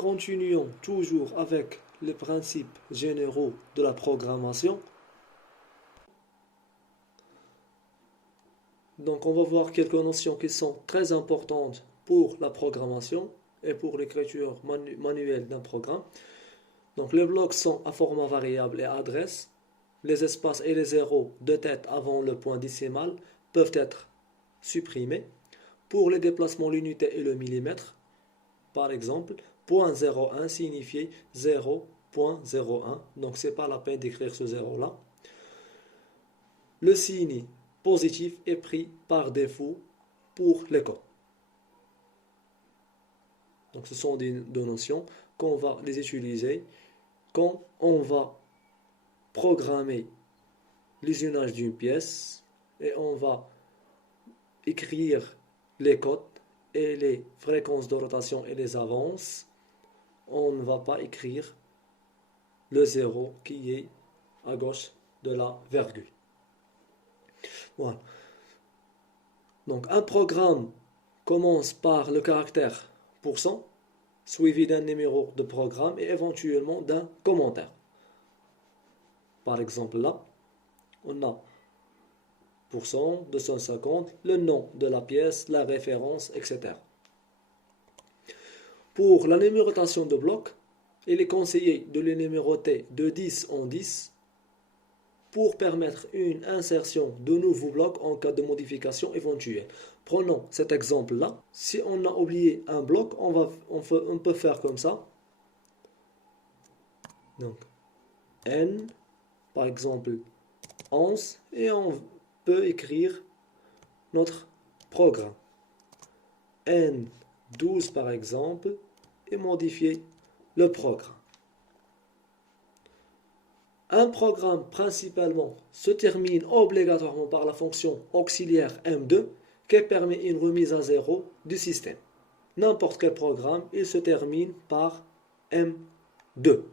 continuons toujours avec les principes généraux de la programmation. Donc on va voir quelques notions qui sont très importantes pour la programmation et pour l'écriture manuelle d'un programme. Donc les blocs sont à format variable et adresse. Les espaces et les zéros de tête avant le point décimal peuvent être supprimés. Pour les déplacements, l'unité et le millimètre, par exemple, .01 signifie 0.01, donc c'est pas la peine d'écrire ce 0 là. Le signe positif est pris par défaut pour les codes. Donc ce sont deux notions qu'on va les utiliser quand on va programmer l'usinage d'une pièce et on va écrire les codes et les fréquences de rotation et les avances. On ne va pas écrire le 0 qui est à gauche de la virgule. Voilà. Donc un programme commence par le caractère %, suivi d'un numéro de programme et éventuellement d'un commentaire. Par exemple là, on a %, 250, le nom de la pièce, la référence, etc. Pour la numérotation de blocs, il est conseillé de les numéroter de 10 en 10 pour permettre une insertion de nouveaux blocs en cas de modification éventuelle. Prenons cet exemple-là. Si on a oublié un bloc, on peut faire comme ça. Donc, N, par exemple, 11, et on peut écrire notre programme. N, 12 par exemple, et modifier le programme. Un programme principalement se termine obligatoirement par la fonction auxiliaire M2 qui permet une remise à zéro du système. N'importe quel programme, il se termine par M2.